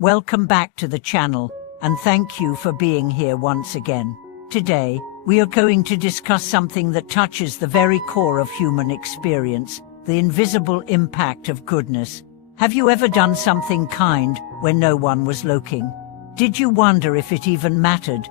Welcome back to the channel, and thank you for being here once again. Today, we are going to discuss something that touches the very core of human experience, the invisible impact of goodness. Have you ever done something kind when no one was looking? Did you wonder if it even mattered,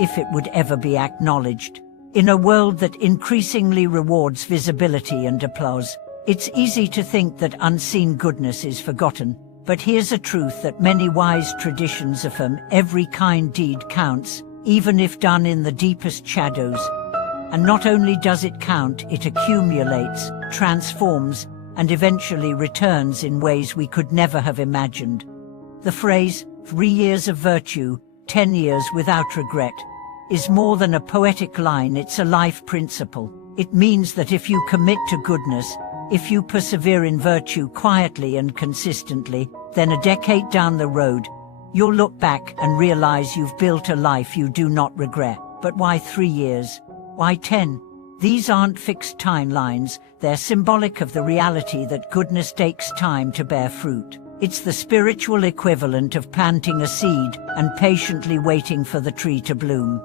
if it would ever be acknowledged? In a world that increasingly rewards visibility and applause, it's easy to think that unseen goodness is forgotten. But here's a truth that many wise traditions affirm: every kind deed counts, even if done in the deepest shadows. And not only does it count, it accumulates, transforms, and eventually returns in ways we could never have imagined. The phrase, 3 years of virtue, 10 years without regret, is more than a poetic line, it's a life principle. It means that if you commit to goodness, if you persevere in virtue quietly and consistently, then a decade down the road, you'll look back and realize you've built a life you do not regret. But why 3 years? Why 10? These aren't fixed timelines, they're symbolic of the reality that goodness takes time to bear fruit. It's the spiritual equivalent of planting a seed and patiently waiting for the tree to bloom.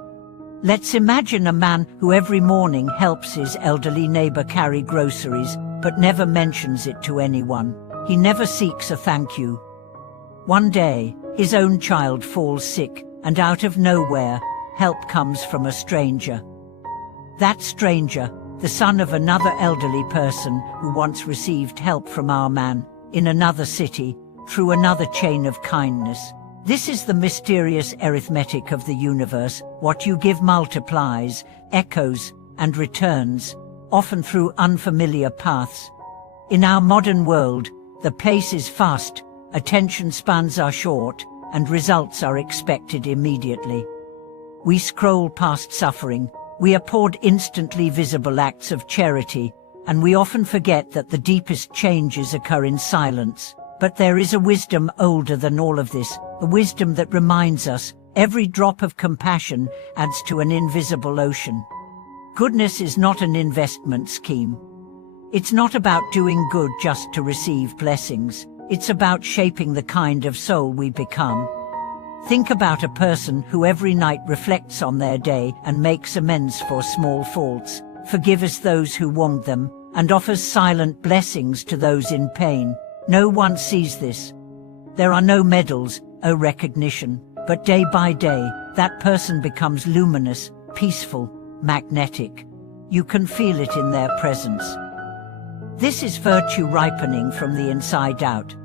Let's imagine a man who every morning helps his elderly neighbor carry groceries, but never mentions it to anyone. He never seeks a thank you. One day, his own child falls sick, and out of nowhere, help comes from a stranger. That stranger, the son of another elderly person who once received help from our man, in another city, through another chain of kindness. This is the mysterious arithmetic of the universe. What you give multiplies, echoes, and returns, often through unfamiliar paths. In our modern world, the pace is fast, attention spans are short, and results are expected immediately. We scroll past suffering, we applaud instantly visible acts of charity, and we often forget that the deepest changes occur in silence. But there is a wisdom older than all of this, a wisdom that reminds us every drop of compassion adds to an invisible ocean. Goodness is not an investment scheme. It's not about doing good just to receive blessings. It's about shaping the kind of soul we become. Think about a person who every night reflects on their day and makes amends for small faults, forgives those who wronged them, and offers silent blessings to those in pain. No one sees this. There are no medals, no recognition, but day by day, that person becomes luminous, peaceful, magnetic. You can feel it in their presence. This is virtue ripening from the inside out.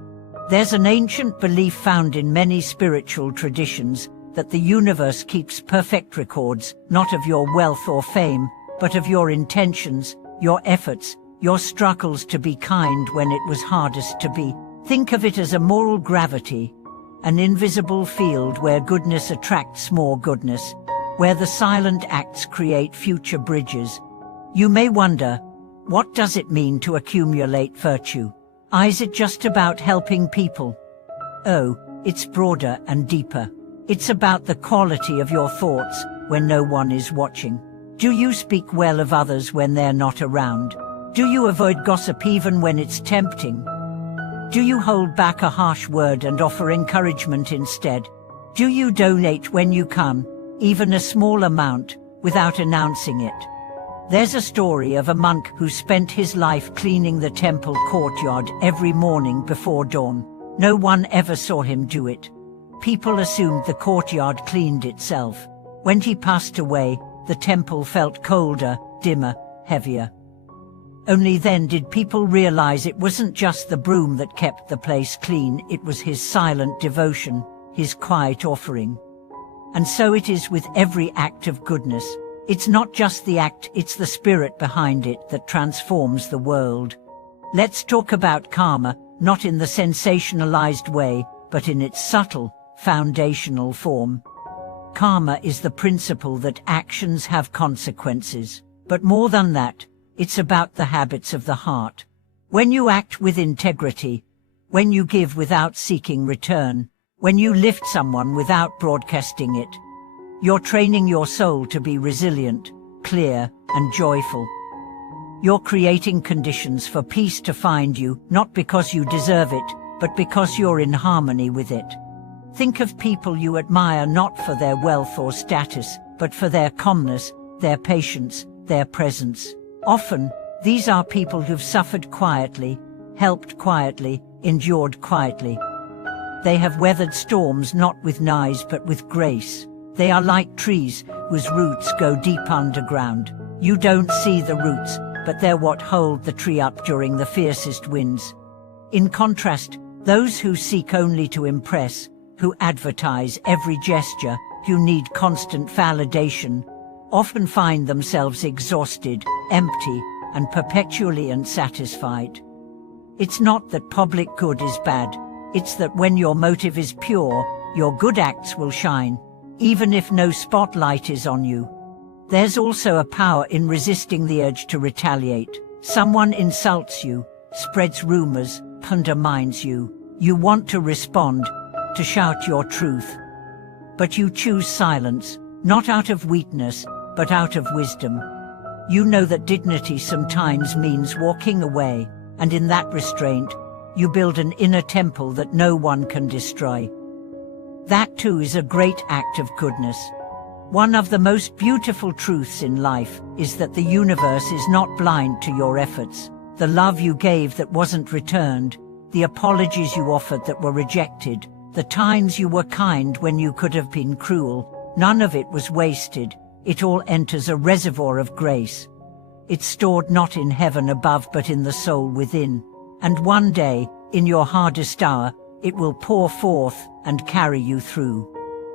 There's an ancient belief found in many spiritual traditions that the universe keeps perfect records, not of your wealth or fame, but of your intentions, your efforts, your struggles to be kind when it was hardest to be. Think of it as a moral gravity, an invisible field where goodness attracts more goodness, where the silent acts create future bridges. You may wonder, what does it mean to accumulate virtue? Is it just about helping people? Oh, it's broader and deeper. It's about the quality of your thoughts when no one is watching. Do you speak well of others when they're not around? Do you avoid gossip even when it's tempting? Do you hold back a harsh word and offer encouragement instead? Do you donate when you can, even a small amount, without announcing it? There's a story of a monk who spent his life cleaning the temple courtyard every morning before dawn. No one ever saw him do it. People assumed the courtyard cleaned itself. When he passed away, the temple felt colder, dimmer, heavier. Only then did people realize it wasn't just the broom that kept the place clean, it was his silent devotion, his quiet offering. And so it is with every act of goodness. It's not just the act, it's the spirit behind it that transforms the world. Let's talk about karma, not in the sensationalized way, but in its subtle, foundational form. Karma is the principle that actions have consequences. But more than that, it's about the habits of the heart. When you act with integrity, when you give without seeking return, when you lift someone without broadcasting it, you're training your soul to be resilient, clear, and joyful. You're creating conditions for peace to find you, not because you deserve it, but because you're in harmony with it. Think of people you admire not for their wealth or status, but for their calmness, their patience, their presence. Often, these are people who've suffered quietly, helped quietly, endured quietly. They have weathered storms not with knives but with grace. They are like trees whose roots go deep underground. You don't see the roots, but they're what hold the tree up during the fiercest winds. In contrast, those who seek only to impress, who advertise every gesture, who need constant validation, often find themselves exhausted, empty, and perpetually unsatisfied. It's not that public good is bad, it's that when your motive is pure, your good acts will shine, even if no spotlight is on you. There's also a power in resisting the urge to retaliate. Someone insults you, spreads rumors, undermines you. You want to respond, to shout your truth. But you choose silence, not out of weakness, but out of wisdom. You know that dignity sometimes means walking away, and in that restraint, you build an inner temple that no one can destroy. That too is a great act of goodness. One of the most beautiful truths in life is that the universe is not blind to your efforts. The love you gave that wasn't returned, the apologies you offered that were rejected, the times you were kind when you could have been cruel, none of it was wasted. It all enters a reservoir of grace. It's stored not in heaven above but in the soul within. And one day, in your hardest hour, it will pour forth and carry you through.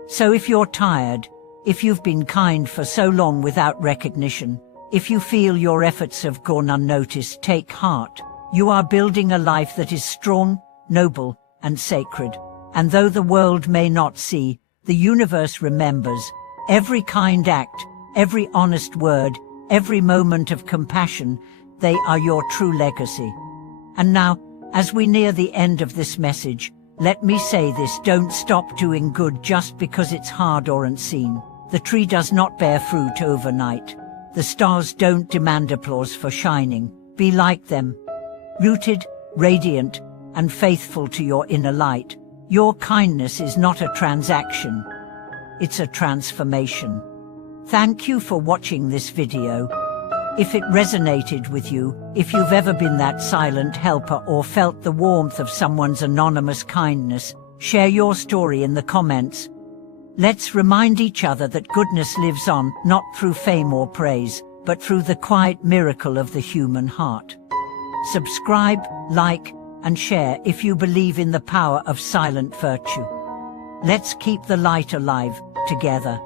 So if you're tired, if you've been kind for so long without recognition, if you feel your efforts have gone unnoticed, take heart. You are building a life that is strong, noble, and sacred. And though the world may not see, the universe remembers. Every kind act, every honest word, every moment of compassion, they are your true legacy. And now, as we near the end of this message, let me say this: don't stop doing good just because it's hard or unseen. The tree does not bear fruit overnight. The stars don't demand applause for shining. Be like them, rooted, radiant, and faithful to your inner light. Your kindness is not a transaction. It's a transformation. Thank you for watching this video. If it resonated with you, if you've ever been that silent helper or felt the warmth of someone's anonymous kindness, share your story in the comments. Let's remind each other that goodness lives on, not through fame or praise, but through the quiet miracle of the human heart. Subscribe, like, and share if you believe in the power of silent virtue. Let's keep the light alive, together.